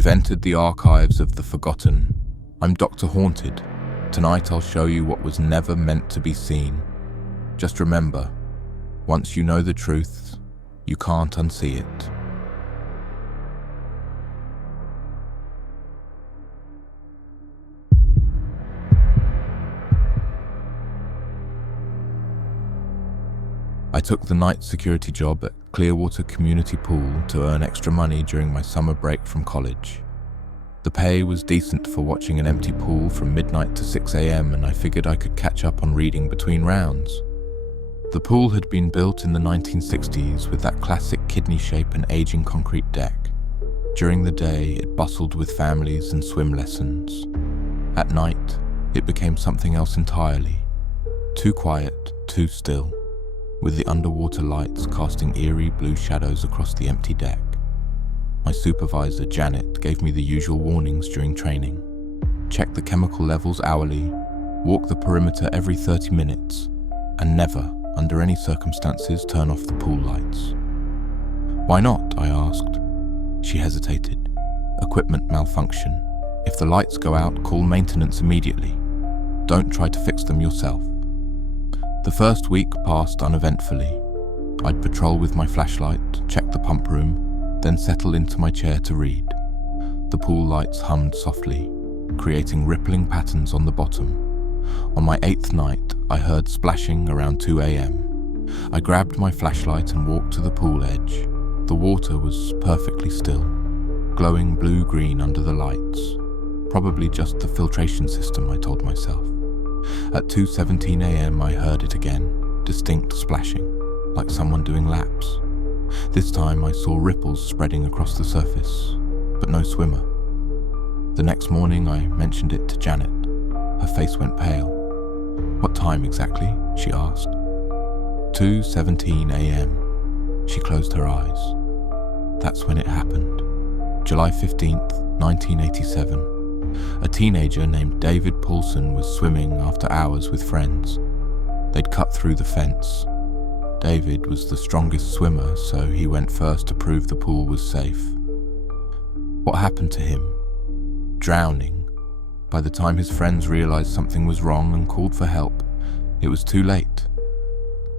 You've entered the archives of the forgotten. I'm Dr. Haunted. Tonight I'll show you what was never meant to be seen. Just remember, once you know the truth, you can't unsee it. I took the night security job at Clearwater Community Pool to earn extra money during my summer break from college. The pay was decent for watching an empty pool from midnight to 6 a.m. and I figured I could catch up on reading between rounds. The pool had been built in the 1960s with that classic kidney shape and aging concrete deck. During the day, it bustled with families and swim lessons. At night, it became something else entirely. Too quiet, too still, with the underwater lights casting eerie blue shadows across the empty deck. My supervisor, Janet, gave me the usual warnings during training. Check the chemical levels hourly, walk the perimeter every 30 minutes, and never, under any circumstances, turn off the pool lights. Why not? I asked. She hesitated. Equipment malfunction. If the lights go out, call maintenance immediately. Don't try to fix them yourself. The first week passed uneventfully. I'd patrol with my flashlight, check the pump room, then settle into my chair to read. The pool lights hummed softly, creating rippling patterns on the bottom. On my 8th night, I heard splashing around 2 a.m. I grabbed my flashlight and walked to the pool edge. The water was perfectly still, glowing blue-green under the lights. Probably just the filtration system, I told myself. At 2:17 a.m. I heard it again, distinct splashing, like someone doing laps. This time I saw ripples spreading across the surface, but no swimmer. The next morning I mentioned it to Janet. Her face went pale. "What time exactly?" she asked. 2:17 a.m. She closed her eyes. That's when it happened. July 15th, 1987. A teenager named David Paulson was swimming after hours with friends. They'd cut through the fence. David was the strongest swimmer, so he went first to prove the pool was safe. What happened to him? Drowning. By the time his friends realized something was wrong and called for help, it was too late.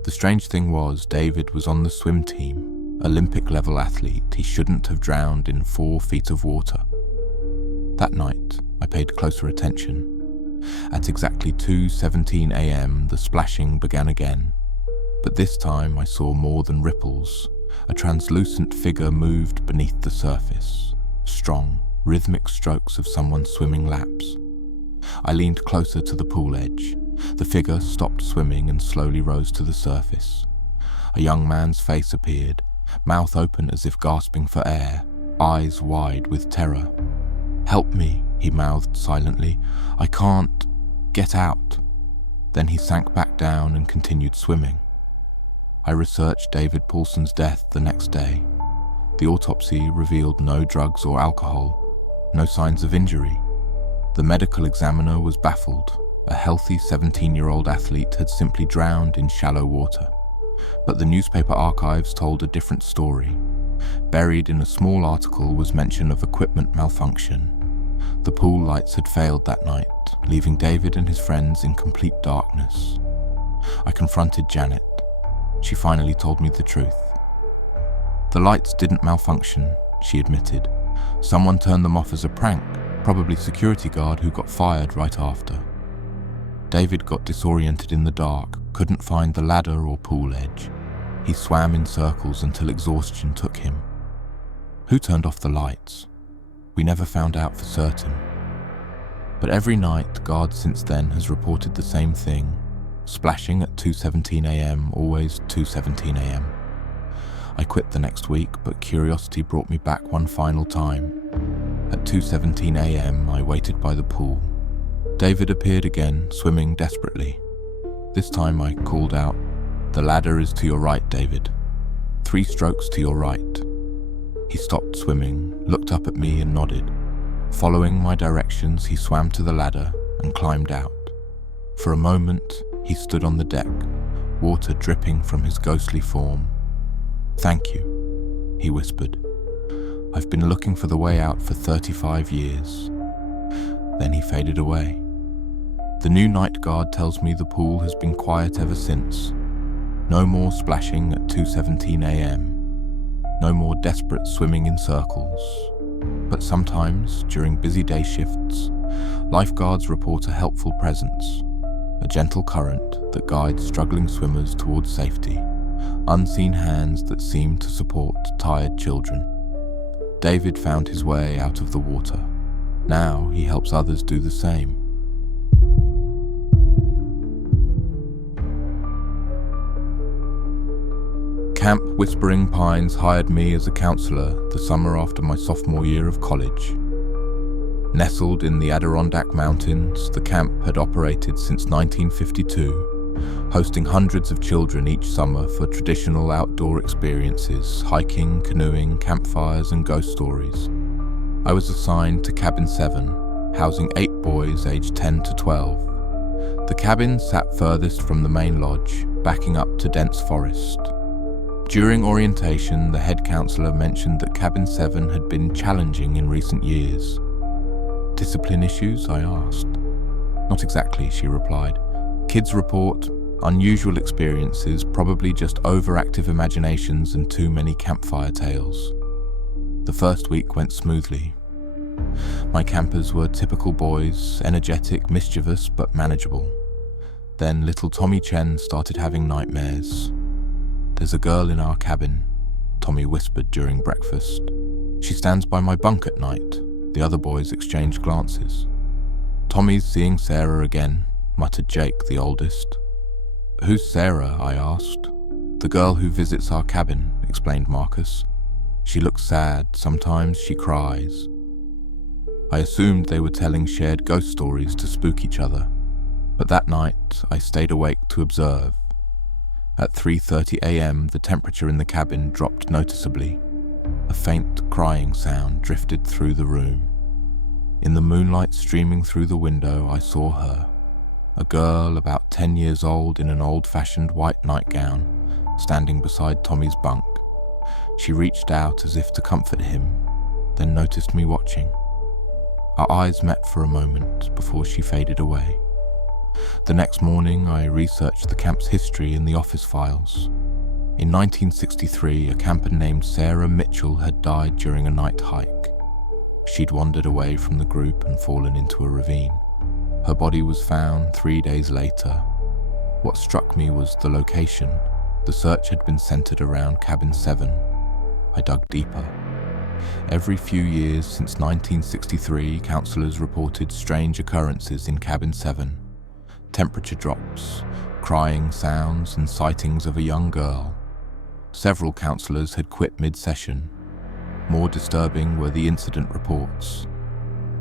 The strange thing was, David was on the swim team, Olympic-level athlete. He shouldn't have drowned in 4 feet of water. That night, I paid closer attention. At exactly 2:17 a.m., the splashing began again. But this time I saw more than ripples. A translucent figure moved beneath the surface. Strong, rhythmic strokes of someone swimming laps. I leaned closer to the pool edge. The figure stopped swimming and slowly rose to the surface. A young man's face appeared, mouth open as if gasping for air, eyes wide with terror. "Help me," he mouthed silently. "I can't get out." Then he sank back down and continued swimming. I researched David Paulson's death the next day. The autopsy revealed no drugs or alcohol, no signs of injury. The medical examiner was baffled. A healthy 17-year-old athlete had simply drowned in shallow water. But the newspaper archives told a different story. Buried in a small article was mention of equipment malfunction. The pool lights had failed that night, leaving David and his friends in complete darkness. I confronted Janet. She finally told me the truth. The lights didn't malfunction, she admitted. Someone turned them off as a prank, probably security guard who got fired right after. David got disoriented in the dark, couldn't find the ladder or pool edge. He swam in circles until exhaustion took him. Who turned off the lights? We never found out for certain. But every night, guard since then has reported the same thing. Splashing at 2:17 a.m., always 2:17 a.m. I quit the next week, but curiosity brought me back one final time. At 2:17 a.m., I waited by the pool. David appeared again, swimming desperately. This time I called out, "The ladder is to your right, David. 3 strokes to your right." He stopped swimming, looked up at me and nodded. Following my directions, he swam to the ladder and climbed out. For a moment, he stood on the deck, water dripping from his ghostly form. "Thank you," he whispered. I've been looking for the way out for 35 years. Then he faded away. The new night guard tells me the pool has been quiet ever since. No more splashing at 2:17 a.m. No more desperate swimming in circles. But sometimes, during busy day shifts, lifeguards report a helpful presence, a gentle current that guides struggling swimmers towards safety, unseen hands that seem to support tired children. David found his way out of the water. Now he helps others do the same. Camp Whispering Pines hired me as a counsellor the summer after my sophomore year of college. Nestled in the Adirondack Mountains, the camp had operated since 1952, hosting hundreds of children each summer for traditional outdoor experiences, hiking, canoeing, campfires, and ghost stories. I was assigned to Cabin 7, housing 8 boys aged 10 to 12. The cabin sat furthest from the main lodge, backing up to dense forest. During orientation, the head counselor mentioned that Cabin 7 had been challenging in recent years. Discipline issues? I asked. Not exactly, she replied. Kids report unusual experiences, probably just overactive imaginations and too many campfire tales. The first week went smoothly. My campers were typical boys, energetic, mischievous, but manageable. Then little Tommy Chen started having nightmares. "There's a girl in our cabin," Tommy whispered during breakfast. "She stands by my bunk at night." The other boys exchanged glances. "Tommy's seeing Sarah again," muttered Jake, the oldest. "Who's Sarah?" I asked. "The girl who visits our cabin," explained Marcus. "She looks sad, sometimes she cries." I assumed they were telling shared ghost stories to spook each other, but that night I stayed awake to observe. At 3:30 a.m., the temperature in the cabin dropped noticeably. A faint crying sound drifted through the room. In the moonlight streaming through the window, I saw her, a girl about 10 years old in an old-fashioned white nightgown, standing beside Tommy's bunk. She reached out as if to comfort him, then noticed me watching. Our eyes met for a moment before she faded away. The next morning, I researched the camp's history in the office files. In 1963, a camper named Sarah Mitchell had died during a night hike. She'd wandered away from the group and fallen into a ravine. Her body was found 3 days later. What struck me was the location. The search had been centered around Cabin 7. I dug deeper. Every few years since 1963, counselors reported strange occurrences in Cabin 7. Temperature drops, crying sounds, and sightings of a young girl. Several counselors had quit mid-session. More disturbing were the incident reports.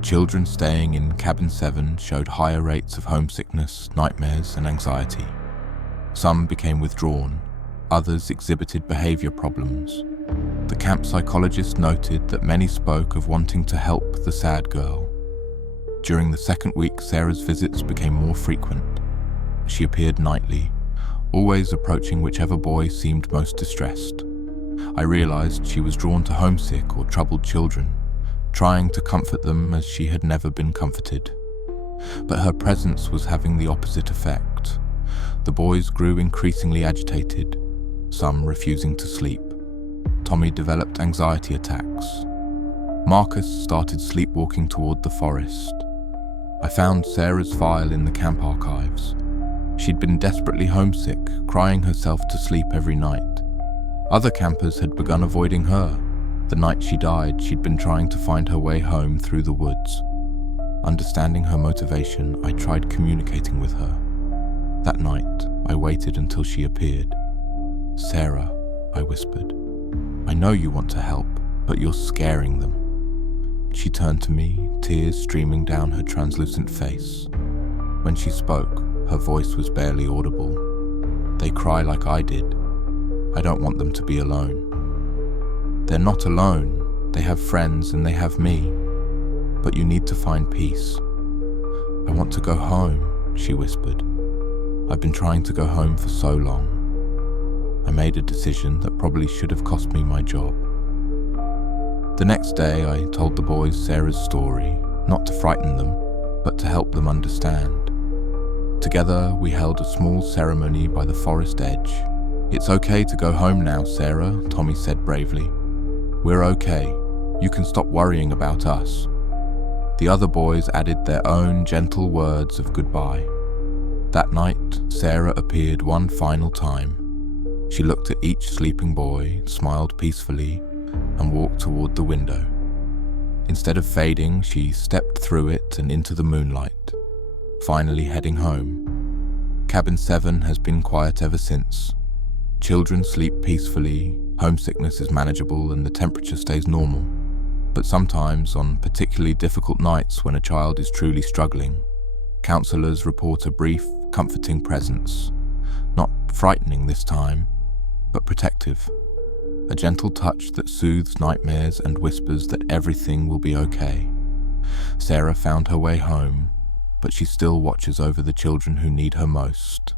Children staying in Cabin 7 showed higher rates of homesickness, nightmares, and anxiety. Some became withdrawn, others exhibited behavior problems. The camp psychologist noted that many spoke of wanting to help the sad girl. During the second week, Sarah's visits became more frequent. She appeared nightly, always approaching whichever boy seemed most distressed. I realized she was drawn to homesick or troubled children, trying to comfort them as she had never been comforted. But her presence was having the opposite effect. The boys grew increasingly agitated, some refusing to sleep. Tommy developed anxiety attacks. Marcus started sleepwalking toward the forest. I found Sarah's file in the camp archives. She'd been desperately homesick, crying herself to sleep every night. Other campers had begun avoiding her. The night she died, she'd been trying to find her way home through the woods. Understanding her motivation, I tried communicating with her. That night, I waited until she appeared. "Sarah," I whispered, "I know you want to help, but you're scaring them." She turned to me, tears streaming down her translucent face. When she spoke, her voice was barely audible. "They cry like I did. I don't want them to be alone." "They're not alone. They have friends and they have me. But you need to find peace." "I want to go home," she whispered. "I've been trying to go home for so long." I made a decision that probably should have cost me my job. The next day, I told the boys Sarah's story, not to frighten them, but to help them understand. Together, we held a small ceremony by the forest edge. "It's okay to go home now, Sarah," Tommy said bravely. "We're okay. You can stop worrying about us." The other boys added their own gentle words of goodbye. That night, Sarah appeared one final time. She looked at each sleeping boy, smiled peacefully, and walked toward the window. Instead of fading, she stepped through it and into the moonlight, finally heading home. Cabin 7 has been quiet ever since. Children sleep peacefully, homesickness is manageable, and the temperature stays normal. But sometimes, on particularly difficult nights when a child is truly struggling, counselors report a brief, comforting presence. Not frightening this time, but protective. A gentle touch that soothes nightmares and whispers that everything will be okay. Sarah found her way home, but she still watches over the children who need her most.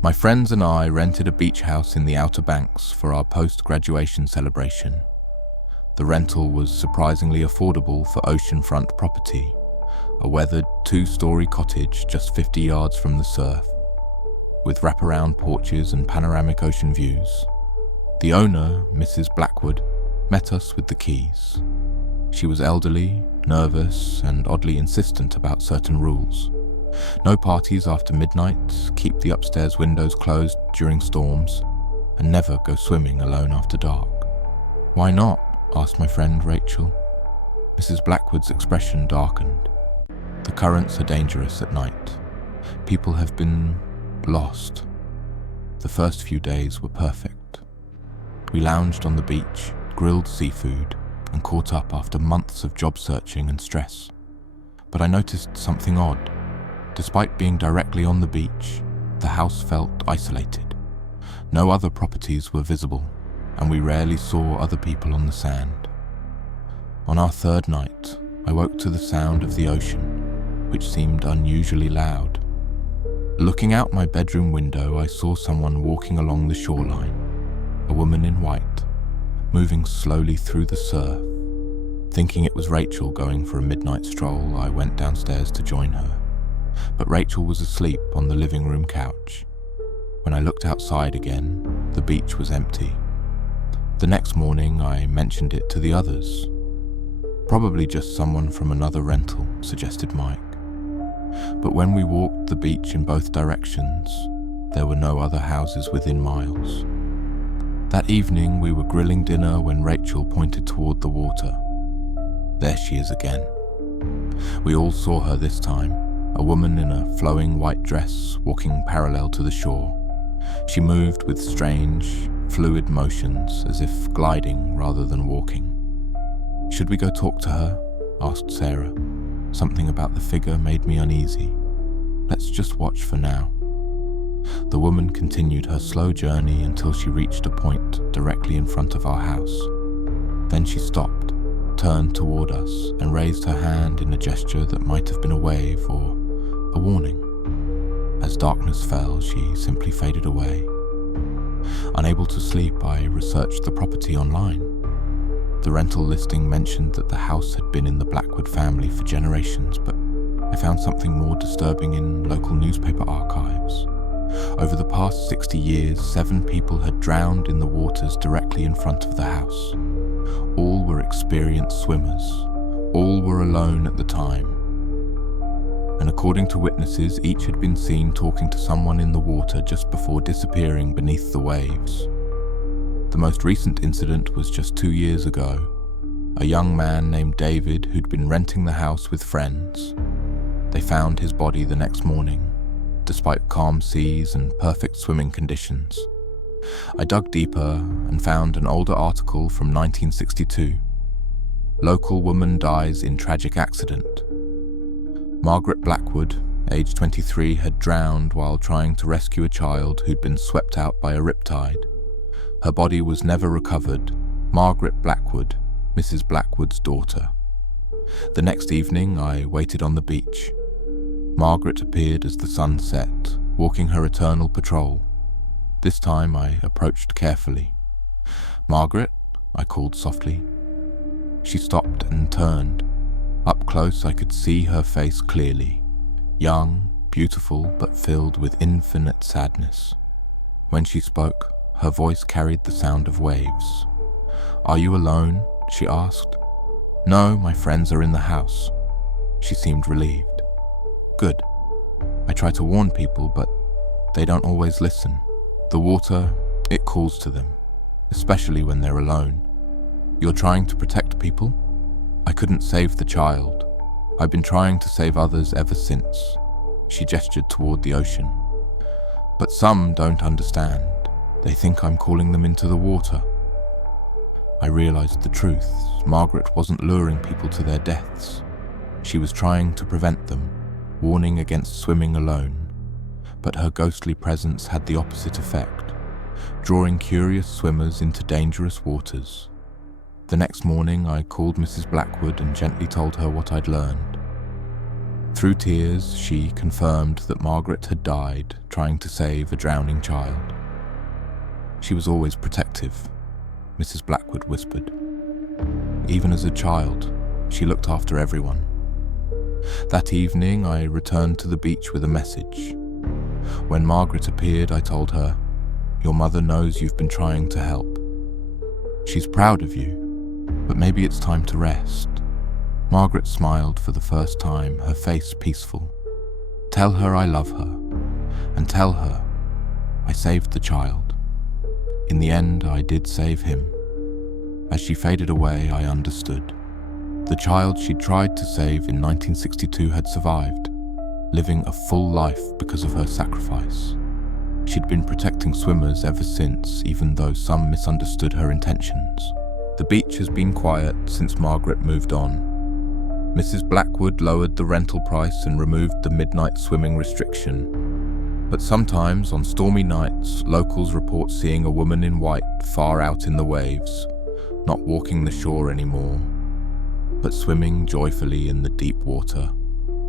My friends and I rented a beach house in the Outer Banks for our post-graduation celebration. The rental was surprisingly affordable for oceanfront property, a weathered 2-story cottage just 50 yards from the surf, with wraparound porches and panoramic ocean views. The owner, Mrs. Blackwood, met us with the keys. She was elderly, nervous, and oddly insistent about certain rules. No parties after midnight, keep the upstairs windows closed during storms, and never go swimming alone after dark. "Why not?" asked my friend Rachel. Mrs. Blackwood's expression darkened. "The currents are dangerous at night. People have been lost. The first few days were perfect. We lounged on the beach, grilled seafood, and caught up after months of job searching and stress. But I noticed something odd. Despite being directly on the beach, the house felt isolated. No other properties were visible, and we rarely saw other people on the sand. On our third night, I woke to the sound of the ocean, which seemed unusually loud. Looking out my bedroom window, I saw someone walking along the shoreline, a woman in white, moving slowly through the surf. Thinking it was Rachel going for a midnight stroll, I went downstairs to join her. But Rachel was asleep on the living room couch. When I looked outside again, the beach was empty. The next morning, I mentioned it to the others. "Probably just someone from another rental," suggested Mike. But when we walked the beach in both directions, there were no other houses within miles. That evening, we were grilling dinner when Rachel pointed toward the water. "There she is again." We all saw her this time. A woman in a flowing white dress walking parallel to the shore. She moved with strange, fluid motions as if gliding rather than walking. "Should we go talk to her?" asked Sarah. Something about the figure made me uneasy. "Let's just watch for now." The woman continued her slow journey until she reached a point directly in front of our house. Then she stopped, turned toward us, and raised her hand in a gesture that might have been a wave or a warning. As darkness fell, she simply faded away. Unable to sleep, I researched the property online. The rental listing mentioned that the house had been in the Blackwood family for generations, but I found something more disturbing in local newspaper archives. Over the past 60 years, 7 people had drowned in the waters directly in front of the house. All were experienced swimmers. All were alone at the time. And according to witnesses, each had been seen talking to someone in the water just before disappearing beneath the waves. The most recent incident was just 2 years ago. A young man named David who'd been renting the house with friends. They found his body the next morning, despite calm seas and perfect swimming conditions. I dug deeper and found an older article from 1962. Local woman dies in tragic accident. Margaret Blackwood, age 23, had drowned while trying to rescue a child who'd been swept out by a riptide. Her body was never recovered. Margaret Blackwood, Mrs. Blackwood's daughter. The next evening, I waited on the beach. Margaret appeared as the sun set, walking her eternal patrol. This time I approached carefully. "Margaret," I called softly. She stopped and turned. Up close I could see her face clearly. Young, beautiful, but filled with infinite sadness. When she spoke, her voice carried the sound of waves. "Are you alone?" she asked. "No, my friends are in the house." She seemed relieved. "Good. I try to warn people, but they don't always listen. The water, it calls to them, especially when they're alone. You're trying to protect people? I couldn't save the child. I've been trying to save others ever since." She gestured toward the ocean. "But some don't understand. They think I'm calling them into the water." I realized the truth. Margaret wasn't luring people to their deaths. She was trying to prevent them, warning against swimming alone. But her ghostly presence had the opposite effect, drawing curious swimmers into dangerous waters. The next morning I called Mrs. Blackwood and gently told her what I'd learned. Through tears, she confirmed that Margaret had died trying to save a drowning child. "She was always protective," Mrs. Blackwood whispered. "Even as a child, she looked after everyone." That evening, I returned to the beach with a message. When Margaret appeared, I told her, "Your mother knows you've been trying to help. She's proud of you, but maybe it's time to rest." Margaret smiled for the first time, her face peaceful. "Tell her I love her, and tell her I saved the child." In the end, I did save him. As she faded away, I understood. The child she'd tried to save in 1962 had survived, living a full life because of her sacrifice. She'd been protecting swimmers ever since, even though some misunderstood her intentions. The beach has been quiet since Margaret moved on. Mrs. Blackwood lowered the rental price and removed the midnight swimming restriction. But sometimes, on stormy nights, locals report seeing a woman in white far out in the waves, not walking the shore anymore, but swimming joyfully in the deep water,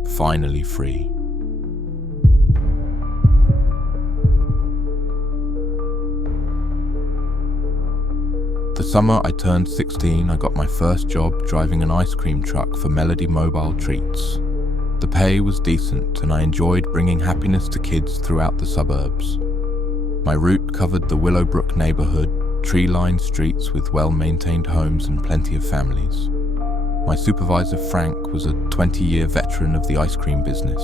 finally free. The summer I turned 16, I got my first job driving an ice cream truck for Melody Mobile Treats. The pay was decent and I enjoyed bringing happiness to kids throughout the suburbs. My route covered the Willowbrook neighborhood, tree-lined streets with well-maintained homes and plenty of families. My supervisor, Frank, was a 20-year veteran of the ice cream business.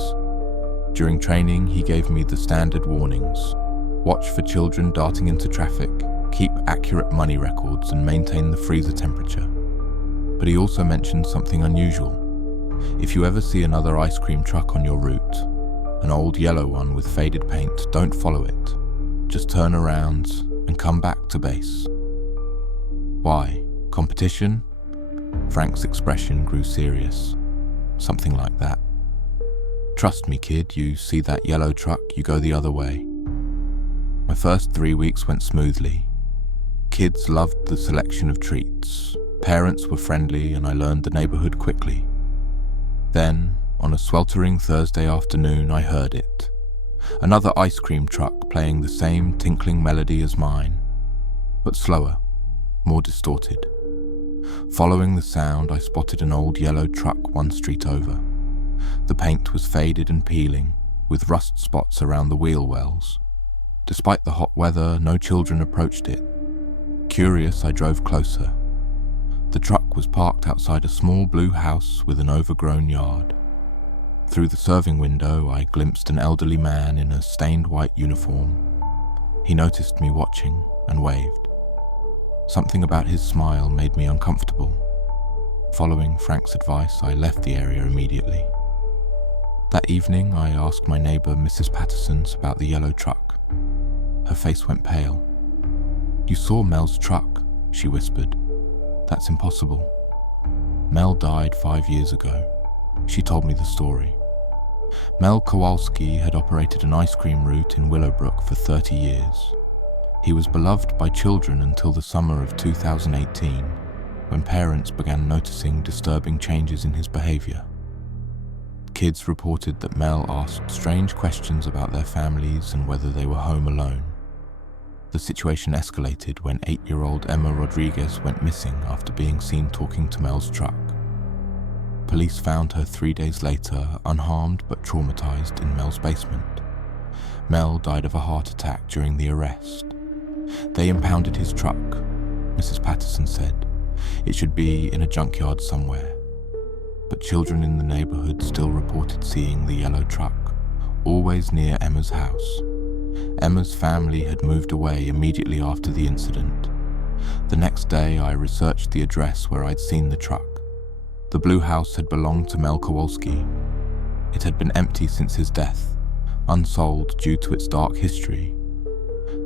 During training, he gave me the standard warnings: watch for children darting into traffic, keep accurate money records, and maintain the freezer temperature. But he also mentioned something unusual. If you ever see another ice cream truck on your route, an old yellow one with faded paint, don't follow it. Just turn around and come back to base. Why? Competition? Frank's expression grew serious. Something like that. Trust me, kid, you see that yellow truck, you go the other way. My first 3 weeks went smoothly. Kids loved the selection of treats. Parents were friendly and I learned the neighborhood quickly. Then, on a sweltering Thursday afternoon, I heard it. Another ice cream truck playing the same tinkling melody as mine, but slower, more distorted. Following the sound, I spotted an old yellow truck 1 street over. The paint was faded and peeling, with rust spots around the wheel wells. Despite the hot weather, no children approached it. Curious, I drove closer. The truck was parked outside a small blue house with an overgrown yard. Through the serving window, I glimpsed an elderly man in a stained white uniform. He noticed me watching and waved. Something about his smile made me uncomfortable. Following Frank's advice, I left the area immediately. That evening, I asked my neighbor, Mrs. Patterson's, about the yellow truck. Her face went pale. "You saw Mel's truck," she whispered. "That's impossible. Mel died 5 years ago." She told me the story. Mel Kowalski had operated an ice cream route in Willowbrook for 30 years. He was beloved by children until the summer of 2018, when parents began noticing disturbing changes in his behavior. Kids reported that Mel asked strange questions about their families and whether they were home alone. The situation escalated when 8-year-old Emma Rodriguez went missing after being seen talking to Mel's truck. Police found her 3 days later, unharmed but traumatized in Mel's basement. Mel died of a heart attack during the arrest. They impounded his truck, Mrs. Patterson said. It should be in a junkyard somewhere. But children in the neighborhood still reported seeing the yellow truck, always near Emma's house. Emma's family had moved away immediately after the incident. The next day, I researched the address where I'd seen the truck. The blue house had belonged to Mel Kowalski. It had been empty since his death, unsold due to its dark history.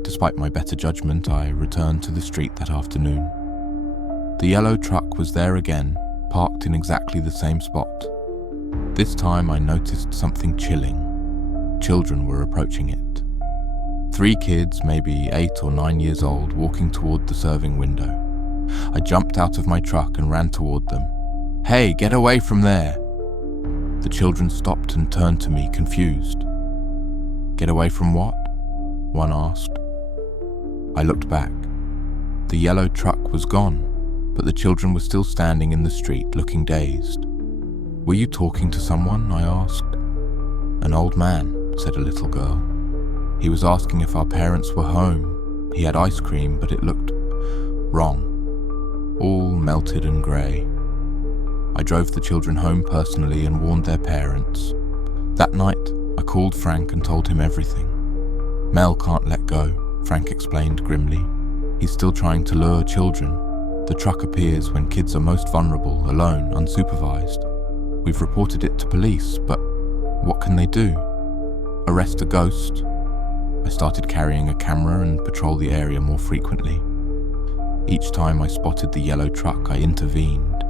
Despite my better judgment, I returned to the street that afternoon. The yellow truck was there again, parked in exactly the same spot. This time I noticed something chilling. Children were approaching it. 3 kids, maybe 8 or 9 years old, walking toward the serving window. I jumped out of my truck and ran toward them. "Hey, get away from there!" The children stopped and turned to me, confused. "Get away from what?" one asked. I looked back. The yellow truck was gone, but the children were still standing in the street, looking dazed. "Were you talking to someone?" I asked. "An old man," said a little girl. "He was asking if our parents were home. He had ice cream, but it looked wrong, all melted and grey." I drove the children home personally and warned their parents. That night, I called Frank and told him everything. "Mel can't let go," Frank explained grimly. "He's still trying to lure children. The truck appears when kids are most vulnerable, alone, unsupervised. We've reported it to police, but what can they do? Arrest a ghost?" I started carrying a camera and patrol the area more frequently. Each time I spotted the yellow truck, I intervened,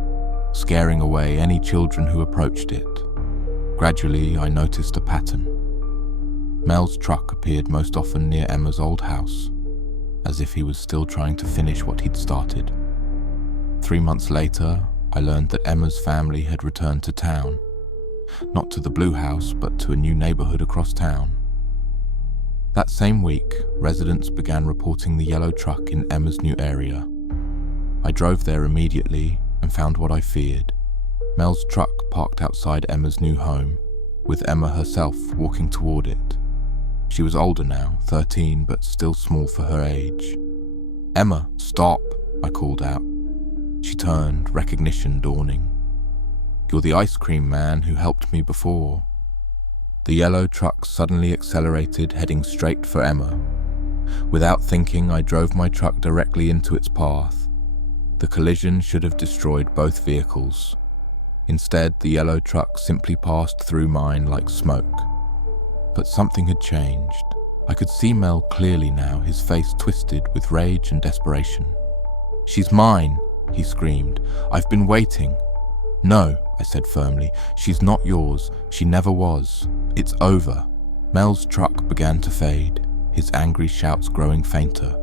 scaring away any children who approached it. Gradually, I noticed a pattern. Mel's truck appeared most often near Emma's old house, as if he was still trying to finish what he'd started. 3 months later, I learned that Emma's family had returned to town, not to the blue house, but to a new neighborhood across town. That same week, residents began reporting the yellow truck in Emma's new area. I drove there immediately and found what I feared. Mel's truck parked outside Emma's new home, with Emma herself walking toward it. She was older now, 13, but still small for her age. "Emma, stop," I called out. She turned, recognition dawning. "You're the ice cream man who helped me before." The yellow truck suddenly accelerated, heading straight for Emma. Without thinking, I drove my truck directly into its path. The collision should have destroyed both vehicles. Instead, the yellow truck simply passed through mine like smoke. But something had changed. I could see Mel clearly now, his face twisted with rage and desperation. "She's mine," he screamed. "I've been waiting." "No," I said firmly. "She's not yours. She never was. It's over." Mel's truck began to fade, his angry shouts growing fainter.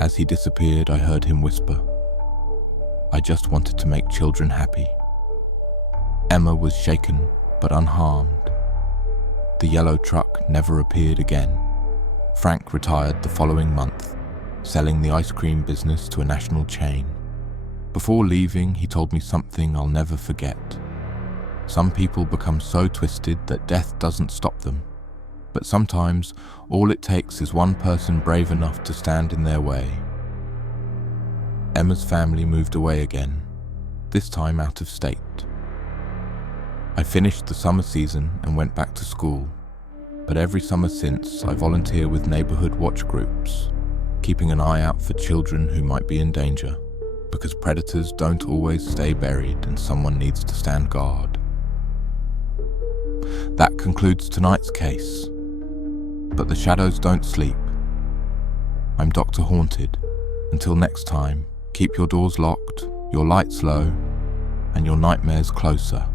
As he disappeared, I heard him whisper, "I just wanted to make children happy." Emma was shaken, but unharmed. The yellow truck never appeared again. Frank retired the following month, selling the ice cream business to a national chain. Before leaving, he told me something I'll never forget. Some people become so twisted that death doesn't stop them, but sometimes all it takes is one person brave enough to stand in their way. Emma's family moved away again, this time out of state. I finished the summer season and went back to school, but every summer since I volunteer with neighborhood watch groups, keeping an eye out for children who might be in danger, because predators don't always stay buried and someone needs to stand guard. That concludes tonight's case, but the shadows don't sleep. I'm Dr. Haunted. Until next time, keep your doors locked, your lights low, and your nightmares closer.